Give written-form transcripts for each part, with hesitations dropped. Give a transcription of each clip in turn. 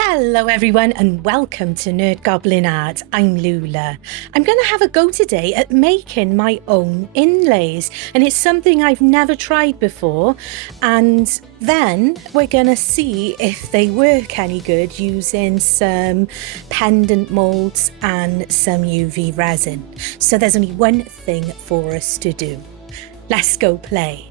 Hello everyone and welcome to NERDGOBLIN Art. I'm Lula. I'm going to have a go today at making my own inlays, and it's something I've never tried before, and then we're going to see if they work any good using some pendant molds and some UV resin. So there's only one thing for us to do. Let's go play.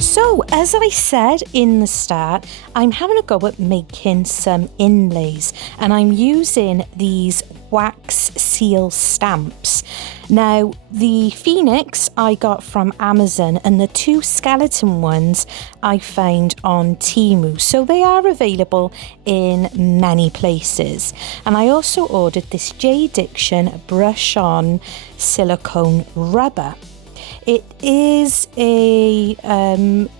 So, as I said in the start, I'm having a go at making some inlays, and I'm using these wax seal stamps. Now, the Phoenix I got from Amazon, and the two skeleton ones I found on Temu, so they are available in many places. And I also ordered this JDICTION brush-on silicone rubber. It is a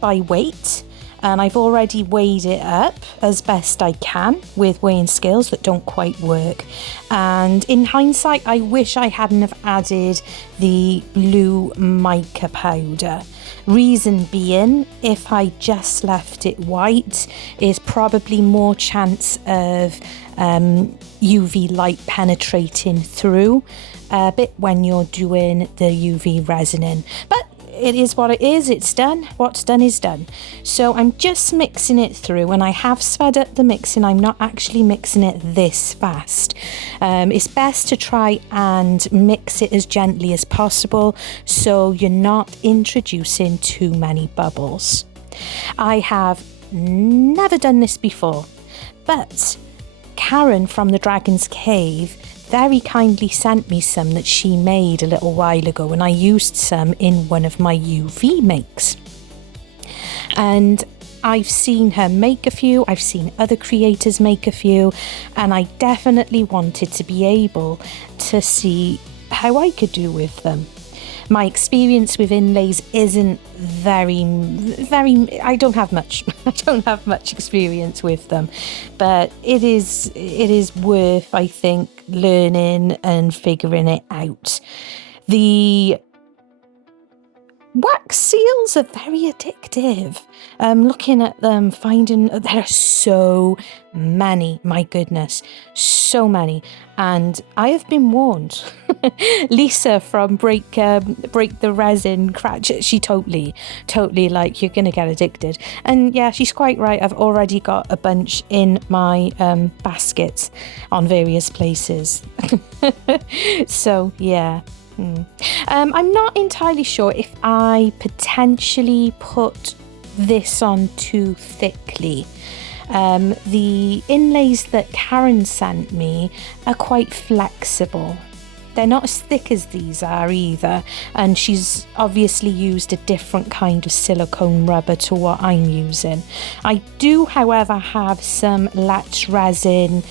by weight, and I've already weighed it up as best I can with weighing scales that don't quite work. And in hindsight, I wish I hadn't have added the blue mica powder. Reason being, if I just left it white, is probably more chance of UV light penetrating through a bit when you're doing the UV resining. But it is what it is, it's done. What's done is done. So I'm just mixing it through, and I have sped up the mixing. I'm not actually mixing it this fast. It's best to try and mix it as gently as possible so you're not introducing too many bubbles. I have never done this before, but Karen from the Dragon's Cave very kindly sent me some that she made a little while ago, and I used some in one of my UV makes. And I've seen her make a few, I've seen other creators make a few, and I definitely wanted to be able to see how I could do with them. My experience with inlays isn't very, I don't have much experience with them, but it is worth, I think, learning and figuring it out. The wax seals are very addictive. Looking at them, finding there are so many, my goodness, so many. And I have been warned. Lisa from Break the Resin Crash, she totally like, you're gonna get addicted. And yeah, she's quite right. I've already got a bunch in my baskets on various places. So yeah. I'm not entirely sure if I potentially put this on too thickly. The inlays that Karen sent me are quite flexible. They're not as thick as these are either, and she's obviously used a different kind of silicone rubber to what I'm using. I do, however, have some LETSRESIN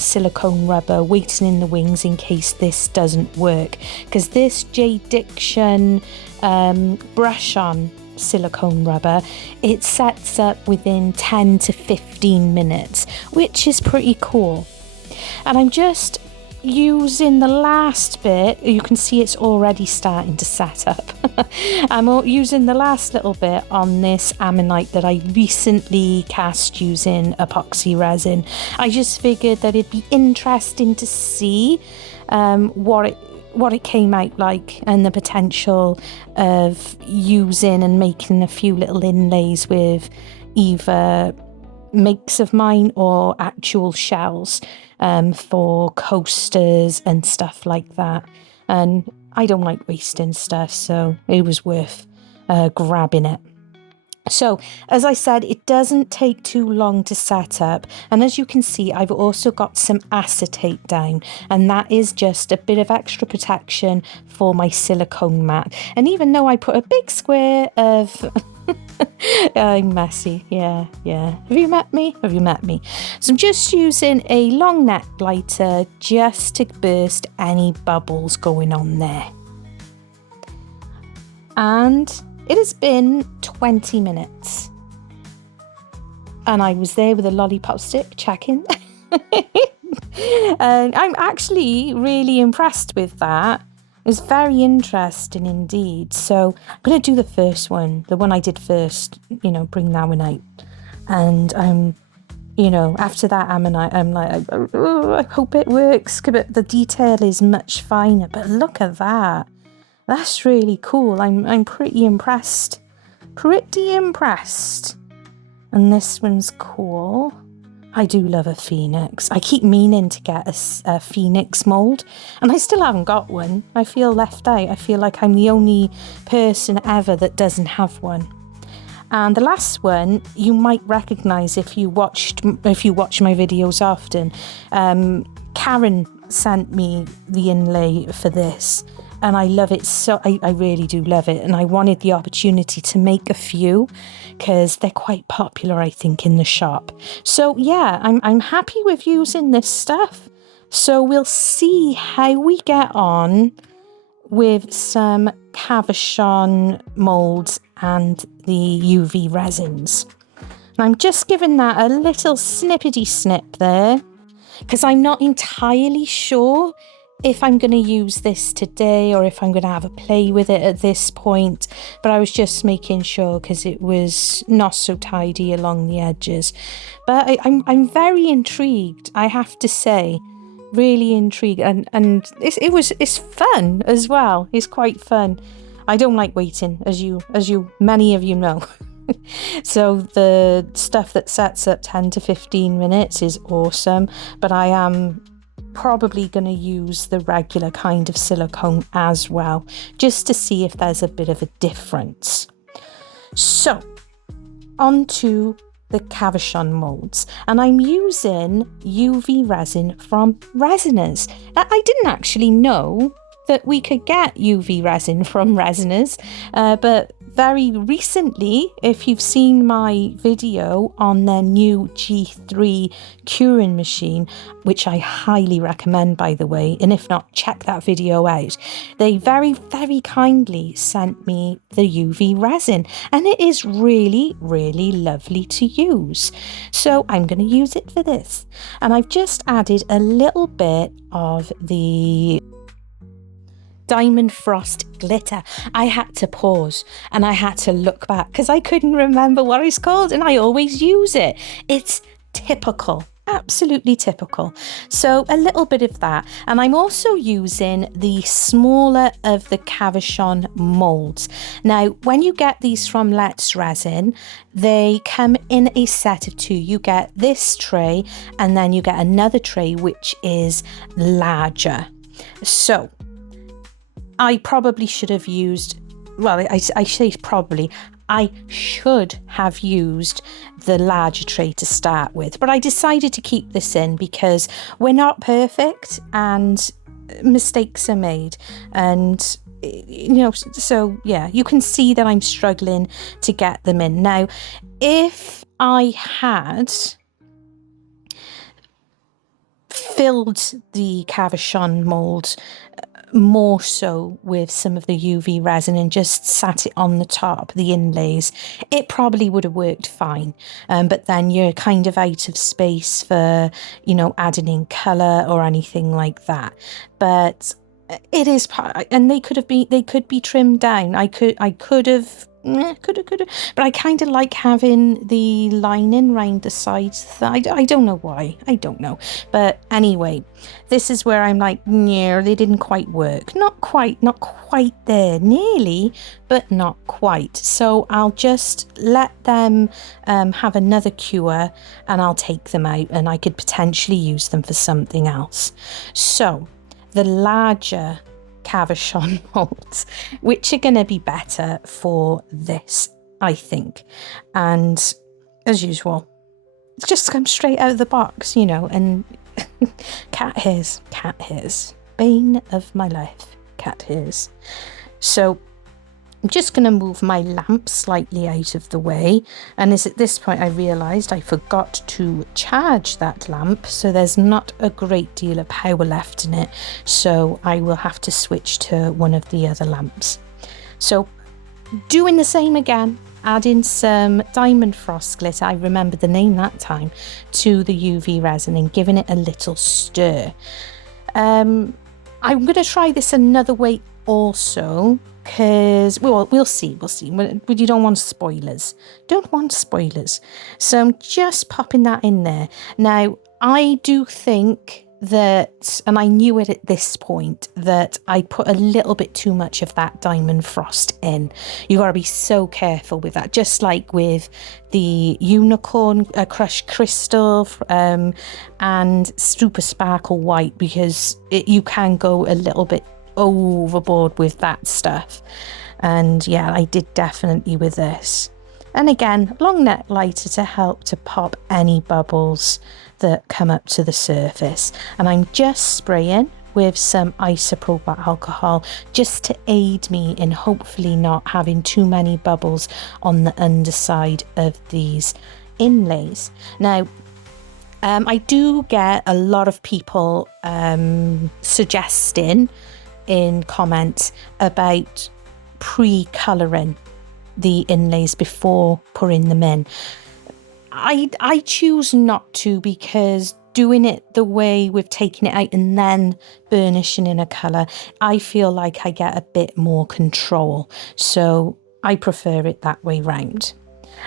silicone rubber waiting in the wings in case this doesn't work, because this JDICTION brush-on silicone rubber, it sets up within 10 to 15 minutes, which is pretty cool. And I'm just using the last bit. You can see it's already starting to set up. I'm using the last little bit on this ammonite that I recently cast using epoxy resin. I just figured that it'd be interesting to see what it came out like, and the potential of using and making a few little inlays with either makes of mine or actual shells for coasters and stuff like that. And I don't like wasting stuff, so it was worth grabbing it. So, as I said, it doesn't take too long to set up, and as you can see, I've also got some acetate down, and that is just a bit of extra protection for my silicone mat. And even though I put a big square of I'm messy, yeah. Have you met me? So I'm just using a long neck lighter just to burst any bubbles going on there. And it has been 20 minutes. And I was there with a lollipop stick checking. And I'm actually really impressed with that. It's very interesting indeed. So I'm going to do the first one, the one I did first, bring that one out. And after that, I'm like, oh, I hope it works. But the detail is much finer. But look at that. That's really cool. I'm pretty impressed. Pretty impressed. And this one's cool. I do love a phoenix. I keep meaning to get a phoenix mould, and I still haven't got one. I feel left out. I feel like I'm the only person ever that doesn't have one. And the last one you might recognise if you watch my videos often. Karen sent me the inlay for this, and I love it so. I really do love it, and I wanted the opportunity to make a few because they're quite popular, I think, in the shop. So yeah, I'm happy with using this stuff. So we'll see how we get on with some cabochon moulds and the UV resins. And I'm just giving that a little snippety snip there because I'm not entirely sure if I'm going to use this today or if I'm going to have a play with it at this point, but I was just making sure because it was not so tidy along the edges. But I'm very intrigued, I have to say, really intrigued, and it's fun as well. It's quite fun. I don't like waiting, as many of you know. So the stuff that sets up 10 to 15 minutes is awesome, but I am probably going to use the regular kind of silicone as well, just to see if there's a bit of a difference. So onto the cabochon moulds, and I'm using UV resin from Resiners. I didn't actually know that we could get UV resin from Resiners, but very recently, if you've seen my video on their new G3 curing machine, which I highly recommend, by the way, and if not, check that video out. They very, very kindly sent me the UV resin, and it is really, really lovely to use. So I'm going to use it for this. And I've just added a little bit of the Diamond Frost glitter. I had to pause and I had to look back because I couldn't remember what it's called, and I always use it. It's typical, absolutely typical. So a little bit of that, and I'm also using the smaller of the cabochon molds. Now, when you get these from LETSRESIN, they come in a set of two. You get this tray, and then you get another tray which is larger. So I probably should have used, well, I say probably, I should have used the larger tray to start with, but I decided to keep this in because we're not perfect and mistakes are made. And, so yeah, you can see that I'm struggling to get them in. Now, if I had filled the cabochon mould more so with some of the UV resin and just sat it on the top, the inlays, it probably would have worked fine. But then you're kind of out of space for, adding in colour or anything like that. But it is, and they could be trimmed down. I could have, but I kind of like having the lining round the sides. I don't know why. I don't know. But anyway, this is where I'm like, yeah, they didn't quite work. Not quite there. Nearly, but not quite. So I'll just let them have another cure, and I'll take them out, and I could potentially use them for something else. So the larger cabochon molds, which are going to be better for this, I think. And as usual, it's just come straight out of the box, and cat hairs, bane of my life, cat hairs. So I'm just going to move my lamp slightly out of the way, and at this point I realised I forgot to charge that lamp, so there's not a great deal of power left in it, so I will have to switch to one of the other lamps. So doing the same again, adding some Diamond Frost glitter, I remember the name that time, to the UV resin and giving it a little stir. I'm going to try this another way also, because we'll see. You don't want spoilers. So I'm just popping that in there. Now, I do think that, and I knew it at this point, that I put a little bit too much of that Diamond Frost in. You got to be so careful with that, just like with the Unicorn Crushed Crystal and Super Sparkle White, because you can go a little bit overboard with that stuff. And yeah, I did definitely with this. And again, long neck lighter to help to pop any bubbles that come up to the surface. And I'm just spraying with some isopropyl alcohol just to aid me in hopefully not having too many bubbles on the underside of these inlays. Now, I do get a lot of people suggesting in comments about pre-colouring the inlays before putting them in. I choose not to, because doing it the way with taking it out and then burnishing in a colour, I feel like I get a bit more control. So I prefer it that way round.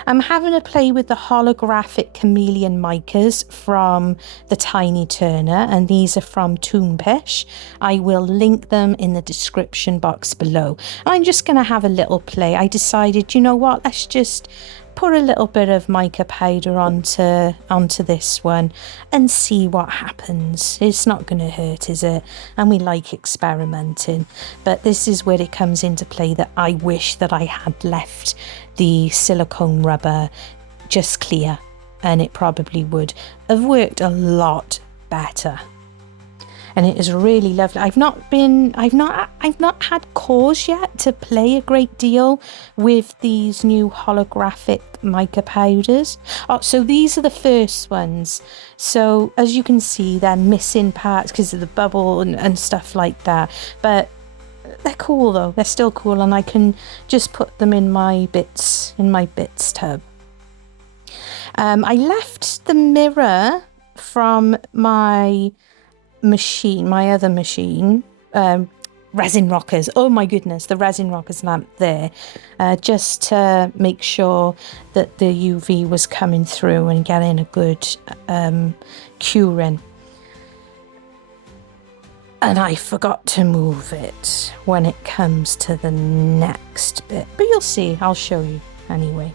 I'm having a play with the holographic chameleon micas from the Tiny Turner, and these are from Toonpish. I will link them in the description box below. I'm just going to have a little play. I decided, you know what, let's just put a little bit of mica powder onto this one and see what happens. It's not going to hurt, is it? And we like experimenting, but this is where it comes into play that I wish that I had left the silicone rubber just clear, and it probably would have worked a lot better. And it is really lovely. I've not had cause yet to play a great deal with these new holographic mica powders. Oh, so these are the first ones. So as you can see, they're missing parts because of the bubble and stuff like that. But they're cool though. They're still cool, and I can just put them in my bits tub. I left the mirror from my other machine, Resin Rockers. Oh my goodness, the Resin Rockers lamp there, just to make sure that the UV was coming through and getting a good curing. And I forgot to move it when it comes to the next bit, but you'll see, I'll show you anyway.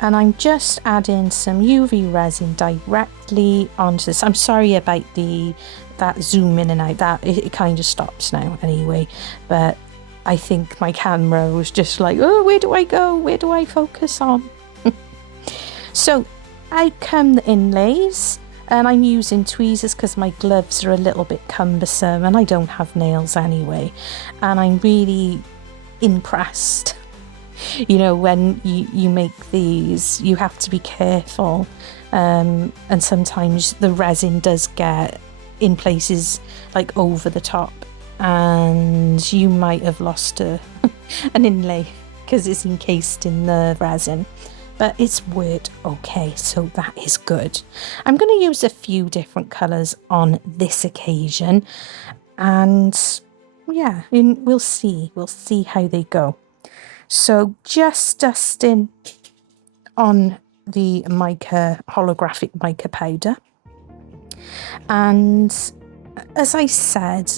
And I'm just adding some UV resin directly onto this. I'm sorry about that zoom in and out. That it kind of stops now anyway. But I think my camera was just like, oh, where do I go? Where do I focus on? So out come the inlays. And I'm using tweezers because my gloves are a little bit cumbersome and I don't have nails anyway. And I'm really impressed. You know, when you make these, you have to be careful, and sometimes the resin does get in places like over the top, and you might have lost an inlay because it's encased in the resin. But it's worked okay, so that is good. I'm going to use a few different colours on this occasion, and yeah, we'll see how they go. So just dusting on the holographic mica powder. And as I said,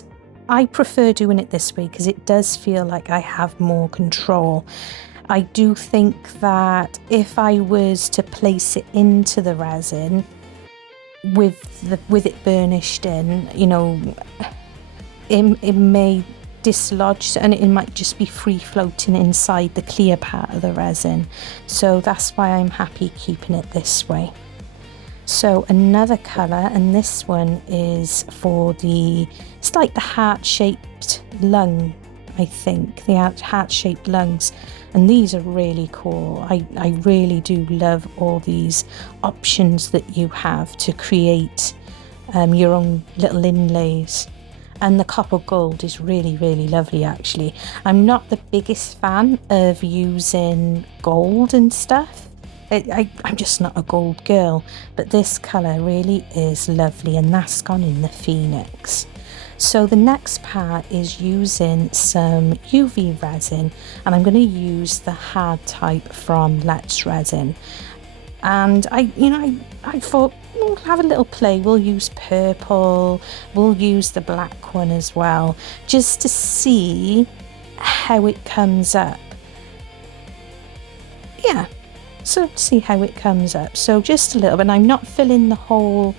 I prefer doing it this way because it does feel like I have more control. I do think that if I was to place it into the resin with it burnished in, you know, it may dislodge and it might just be free floating inside the clear part of the resin. So that's why I'm happy keeping it this way. So another colour, and this one is for it's like the heart-shaped lung, I think, the heart-shaped lungs. And these are really cool. I really do love all these options that you have to create your own little inlays. and the copper gold is really, really lovely actually. I'm not the biggest fan of using gold and stuff. I'm just not a gold girl, but this colour really is lovely, and that's gone in the Phoenix. So the next part is using some UV resin, and I'm going to use the hard type from LETSRESIN. And I thought we'll have a little play. We'll use purple, we'll use the black one as well, just to see how it comes up. Yeah. So see how it comes up. So just a little bit. I'm not filling the whole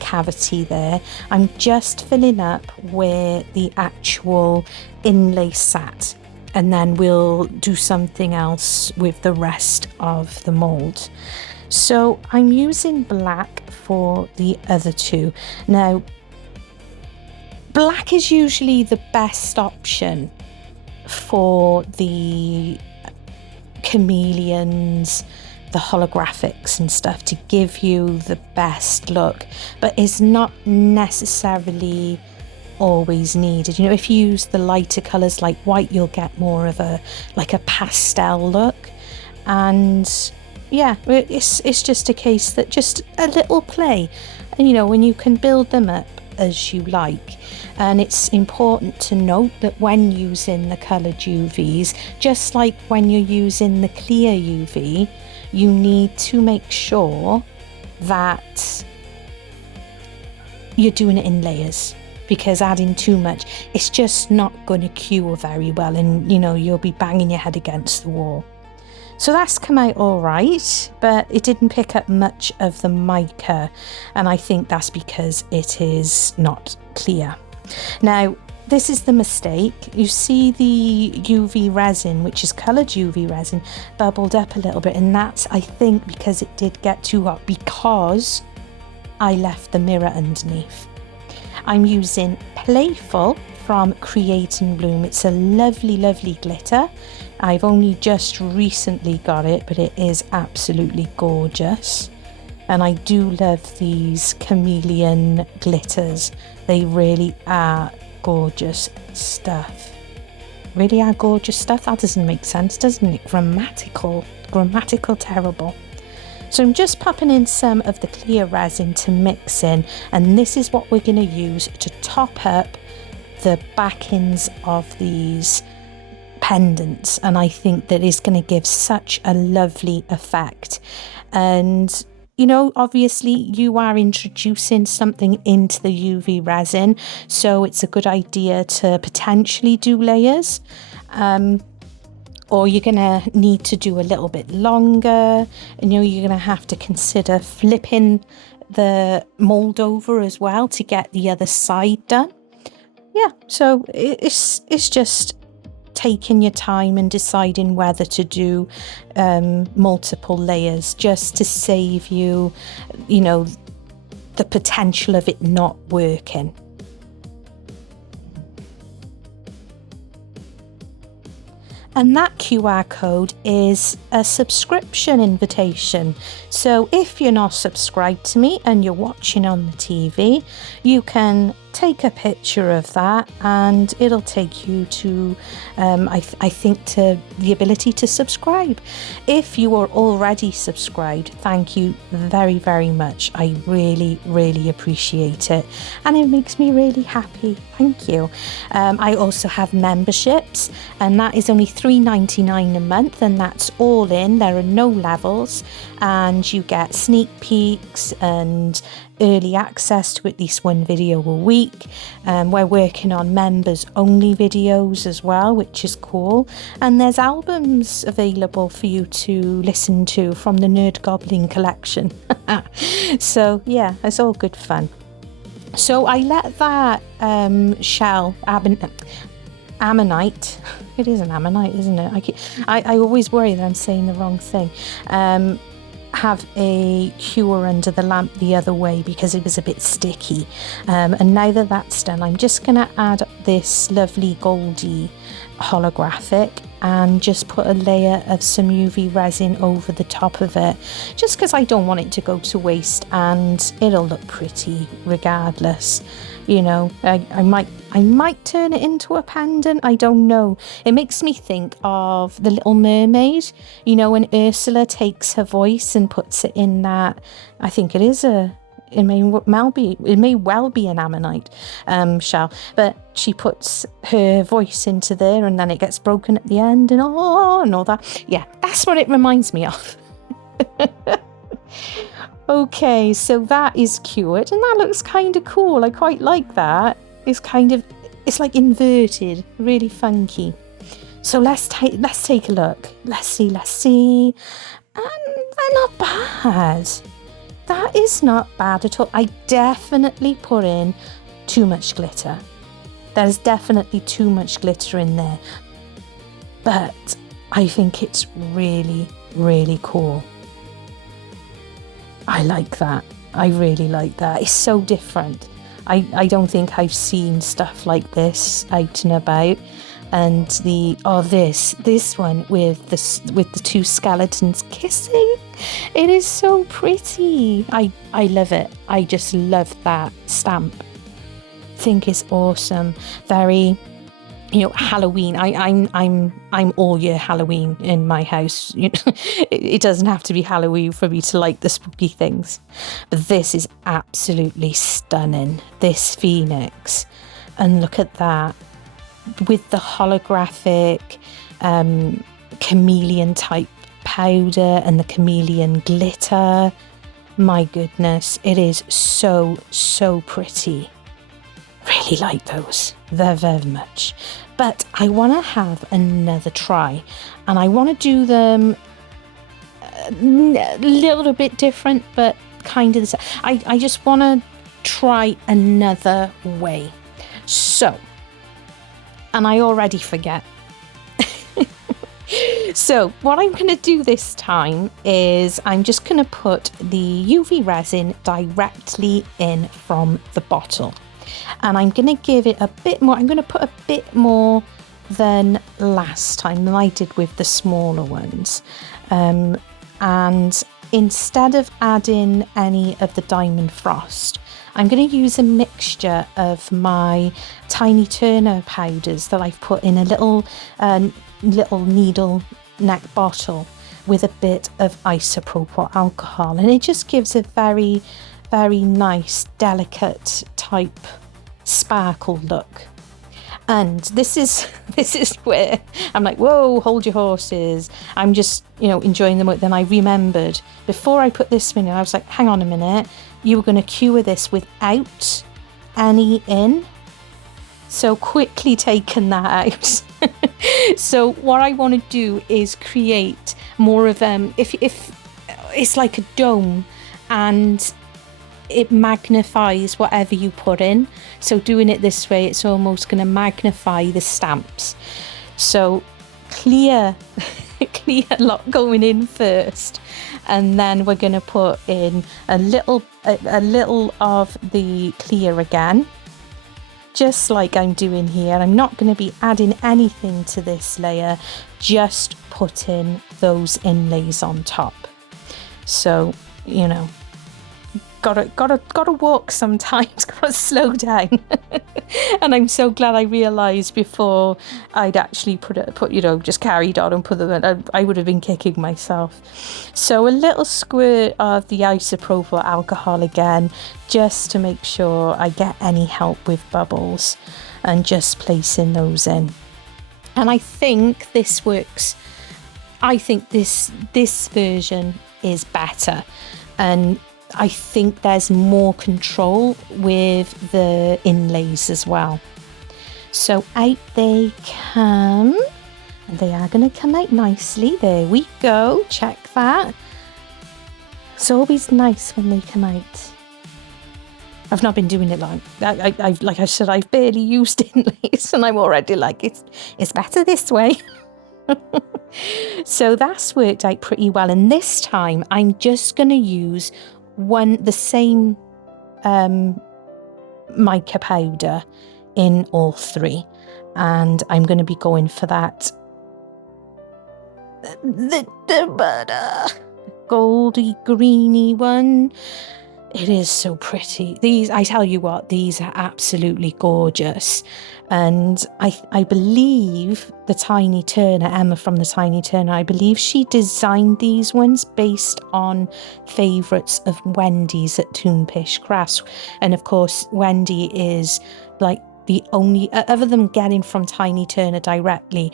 cavity there. I'm just filling up where the actual inlay sat, and then we'll do something else with the rest of the mold. So I'm using black for the other two. Now, black is usually the best option for the chameleons, the holographics and stuff, to give you the best look, but it's not necessarily always needed. You know, if you use the lighter colors like white, you'll get more of a pastel look. And yeah, it's just a case that just a little play, and you know, when you can build them up as you like. And it's important to note that when using the coloured UVs, just like when you're using the clear UV, you need to make sure that you're doing it in layers, because adding too much, it's just not going to cure very well, and you know, you'll be banging your head against the wall. So that's come out all right, but it didn't pick up much of the mica, and I think that's because it is not clear. Now, this is the mistake. You see the UV resin, which is coloured UV resin, bubbled up a little bit, and that's, I think, because it did get too hot, because I left the mirror underneath. I'm using Playful from Create and Bloom. It's a lovely, lovely glitter. I've only just recently got it, but it is absolutely gorgeous. And I do love these chameleon glitters. They really are gorgeous stuff. Really are gorgeous stuff. That doesn't make sense, doesn't it? Grammatical terrible. So I'm just popping in some of the clear resin to mix in, and this is what we're going to use to top up the backings of these pendants, and I think that is going to give such a lovely effect. And you know, obviously you are introducing something into the UV resin, so it's a good idea to potentially do layers, or you're going to need to do a little bit longer, and you know, you're going to have to consider flipping the mold over as well to get the other side done. Yeah, so it's just taking your time and deciding whether to do multiple layers, just to save you, you know, the potential of it not working. And that QR code is a subscription invitation. So if you're not subscribed to me and you're watching on the TV, you can take a picture of that and it'll take you to, I think, to the ability to subscribe. If you are already subscribed, thank you very, very much. I really, really appreciate it. And it makes me really happy. Thank you. I also have memberships, and that is only $3.99 a month, and that's all in. There are no levels, and you get sneak peeks and early access to at least one video a week. We're working on members only videos as well, which is cool, and there's albums available for you to listen to from the Nerdgoblin collection. So yeah, it's all good fun. So I let that shell ammonite, it is an ammonite, isn't it? I always worry that I'm saying the wrong thing, have a cure under the lamp the other way because it was a bit sticky. And now that that's done, I'm just going to add this lovely goldy holographic, and just put a layer of some UV resin over the top of it, just because I don't want it to go to waste, and it'll look pretty regardless. You know, I might turn it into a pendant, I don't know. It makes me think of The Little Mermaid, you know, when Ursula takes her voice and puts it in that, I think it may well be an ammonite shell, but she puts her voice into there and then it gets broken at the end and all that. Yeah, that's what it reminds me of. Okay, so that is cured and that looks kind of cool. I quite like that. It's like inverted, really funky. So let's take a look. Let's see. They're not bad. That is not bad at all. I definitely put in too much glitter. There's definitely too much glitter in there. But I think it's really, really cool. I like that. I really like that. It's so different. I don't think I've seen stuff like this out and about. And this one with the two skeletons kissing, it is so pretty. I love it. I just love that stamp. Think it's awesome. Very, you know, Halloween. I'm all year Halloween in my house. You know, it doesn't have to be Halloween for me to like the spooky things. But this is absolutely stunning. This phoenix, and look at that. With the holographic chameleon type powder and the chameleon glitter. My goodness, it is so pretty. Really like those, very much. But I want to have another try, and I want to do them a little bit different, but kind of the same. I just want to try another way. So, and I already forget. So what I'm going to do this time is I'm just going to put the UV resin directly in from the bottle. And I'm going to give it a bit more. I'm going to put a bit more than last time than I did with the smaller ones. And instead of adding any of the diamond frost, I'm going to use a mixture of my tiny Turner powders that I've put in a little needle neck bottle with a bit of isopropyl alcohol, and it just gives a very, very nice, delicate type sparkle look. And this is where I'm like, whoa, hold your horses. I'm just, you know, enjoying the moment. Then I remembered before I put this in, I was like, hang on a minute, you were going to cure this without any in. So quickly taken that out. So what I want to do is create more of if it's like a dome, and it magnifies whatever you put in. So doing it this way, it's almost going to magnify the stamps. So clear lot going in first, and then we're going to put in a little of the clear again, just like I'm doing here. I'm not going to be adding anything to this layer, just putting those inlays on top. So, you know, gotta walk sometimes, gotta slow down. And I'm so glad I realised before I'd actually put you know, just carried on and put them in. I would have been kicking myself. So a little squirt of the isopropyl alcohol again, just to make sure I get any help with bubbles, and just placing those in. And I think this works. I think this version is better, and I think there's more control with the inlays as well. So out they come, and they are going to come out nicely. There we go, check that. It's always nice when they come out. I've not been doing it long. I've like I said, I've barely used inlays, and I'm already like, it's better this way. So that's worked out pretty well, and this time I'm just going to use the same mica powder in all three, and I'm going to be going for that the goldy greeny one. It is so pretty. These, I tell you what, these are absolutely gorgeous. And I believe the Tiny Turner, Emma from the Tiny Turner, I believe she designed these ones based on favourites of Wendy's at Toonpish Crafts. And of course, Wendy is like the only, other than getting from Tiny Turner directly,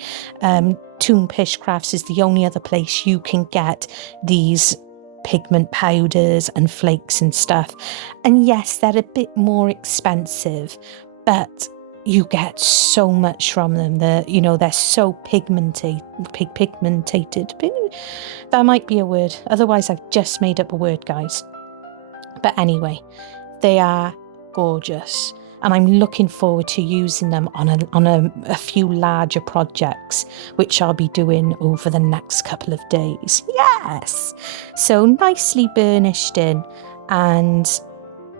Toonpish Crafts is the only other place you can get these pigment powders and flakes and stuff. And yes, they're a bit more expensive, but you get so much from them. They're so pigmented. That might be a word. Otherwise, I've just made up a word, guys. But anyway, they are gorgeous. And I'm looking forward to using them on a few larger projects, which I'll be doing over the next couple of days. Yes! So nicely burnished in, and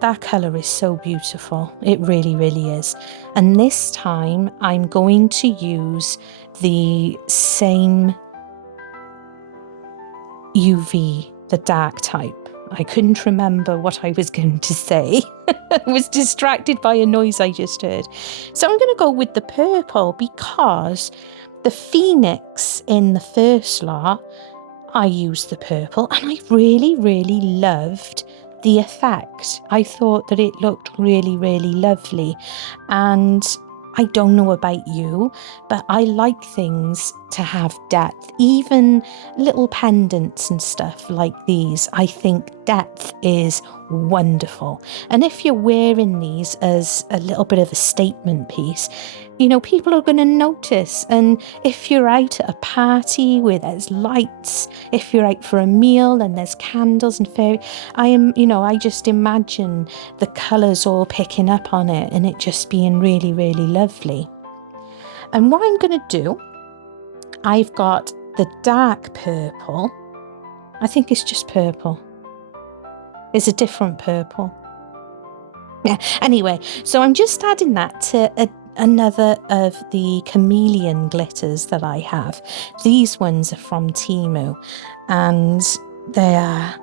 that colour is so beautiful. It really, really is. And this time I'm going to use the same UV, the dark type. I couldn't remember what I was going to say. I was distracted by a noise I just heard. So I'm going to go with the purple because the Phoenix in the first lot, I used the purple and I really, really loved the effect. I thought that it looked really, really lovely. And I don't know about you, but I like things to have depth. Even little pendants and stuff like these, I think depth is wonderful. And if you're wearing these as a little bit of a statement piece, people are going to notice. And if you're out at a party where there's lights, if you're out for a meal and there's candles and fairy, I just imagine the colours all picking up on it and it just being really, really lovely. And what I'm going to do, I've got the dark purple. I think it's just purple. It's a different purple. Yeah, anyway, so I'm just adding that to another of the chameleon glitters that I have. These ones are from Temu and they are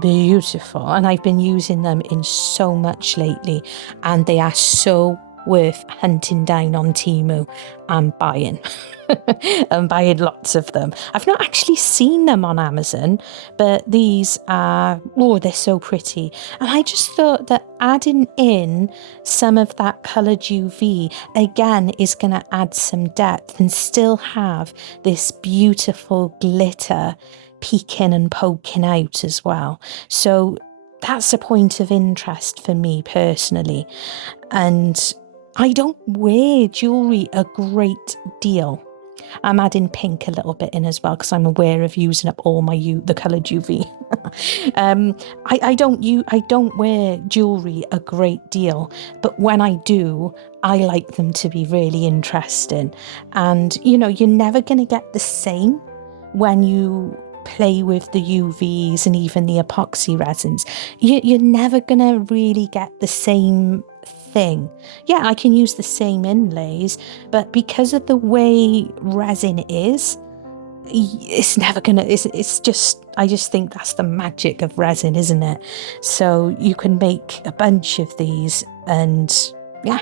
beautiful, and I've been using them in so much lately, and they are so worth hunting down on Temu and buying. I'm buying lots of them. I've not actually seen them on Amazon, but these are, they're so pretty. And I just thought that adding in some of that coloured UV again is going to add some depth and still have this beautiful glitter peeking and poking out as well. So that's a point of interest for me personally. And I don't wear jewellery a great deal. I'm adding pink a little bit in as well because I'm aware of using up all the coloured UV. I don't wear jewellery a great deal, but when I do, I like them to be really interesting. And you're never going to get the same when you play with the UVs and even the epoxy resins. You're never going to really get the same thing. Yeah, I can use the same inlays, but because of the way resin is, it's never gonna, it's just, I just think that's the magic of resin, isn't it? So you can make a bunch of these and yeah.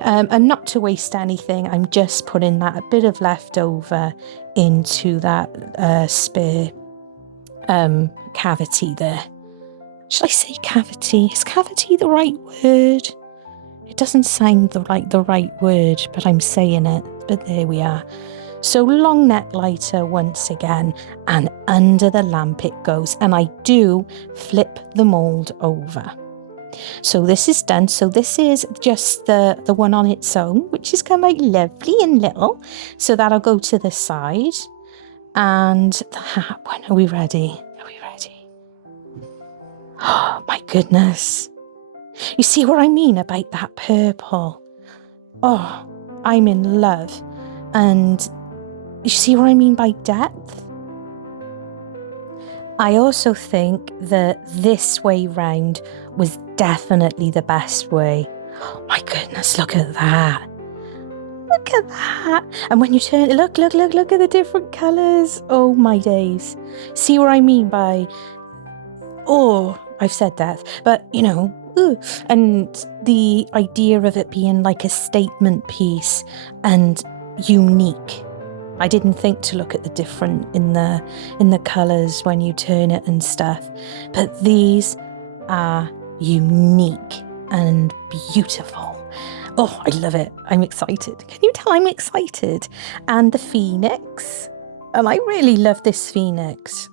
And not to waste anything, I'm just putting that a bit of leftover into that spare cavity there. Should I say cavity? Is cavity the right word? It doesn't sound like the right word, but I'm saying it. But there we are. So long neck lighter once again, and under the lamp it goes. And I do flip the mould over. So this is done. So this is just the one on its own, which is come out lovely and little. So that'll go to the side. And the hat one, are we ready? Are we ready? Oh my goodness. You see what I mean about that purple? Oh, I'm in love. And you see what I mean by depth? I also think that this way round was definitely the best way. Oh my goodness, look at that. Look at that. And when you turn it, look at the different colours. Oh my days. See what I mean by, oh, I've said that. But, you know, ooh. And the idea of it being like a statement piece and unique. I didn't think to look at the different in the colours when you turn it and stuff. But these are unique and beautiful. Oh, I love it. I'm excited. Can you tell I'm excited? And the phoenix. And I really love this phoenix.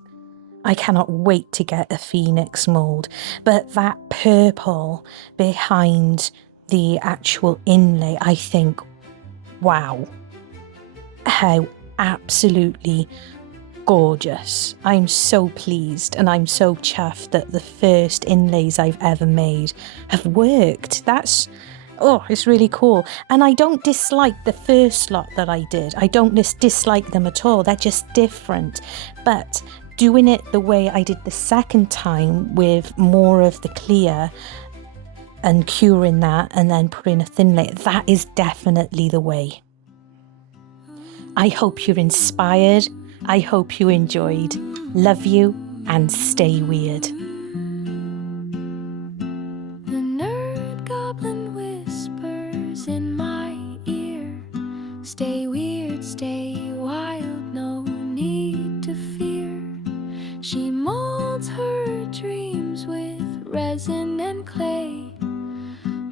I cannot wait to get a phoenix mould. But that purple behind the actual inlay, I think, wow. How absolutely gorgeous. I'm so pleased and I'm so chuffed that the first inlays I've ever made have worked. That's, oh, it's really cool. And I don't dislike the first lot that I did. I don't dislike them at all. They're just different. But doing it the way I did the second time with more of the clear and curing that and then putting a thin layer, that is definitely the way. I hope you're inspired. I hope you enjoyed. Love you and stay weird. The nerd goblin whispers in my ear. Stay weird, stay wild, no need to fear. She molds her dreams with resin and clay.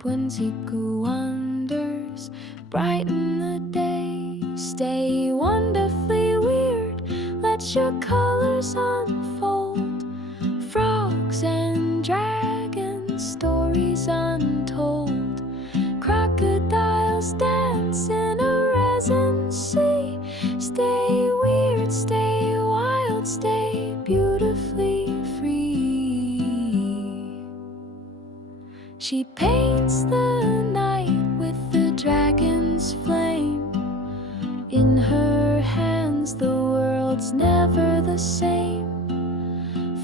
Whimsical wonders brighten the day. Stay wonderfully weird, let your colors unfold. Frogs and dragons, stories untold. Crocodiles dance in a resin sea. Stay weird, stay wild, stay beautifully free. She paints the night with the dragon's flame. In her hands the world's never the same.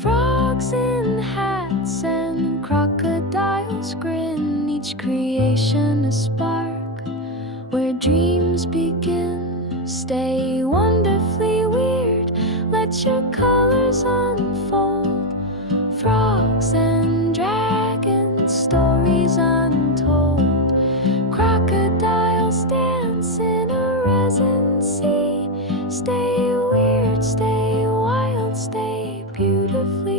Frogs in hats and crocodiles grin. Each creation a spark where dreams begin. Stay wonderfully weird, let your colors unfold. Frogs and dragons, stories untold. Crocodiles dance in a resin sea. Stay weird, stay wild, stay beautifully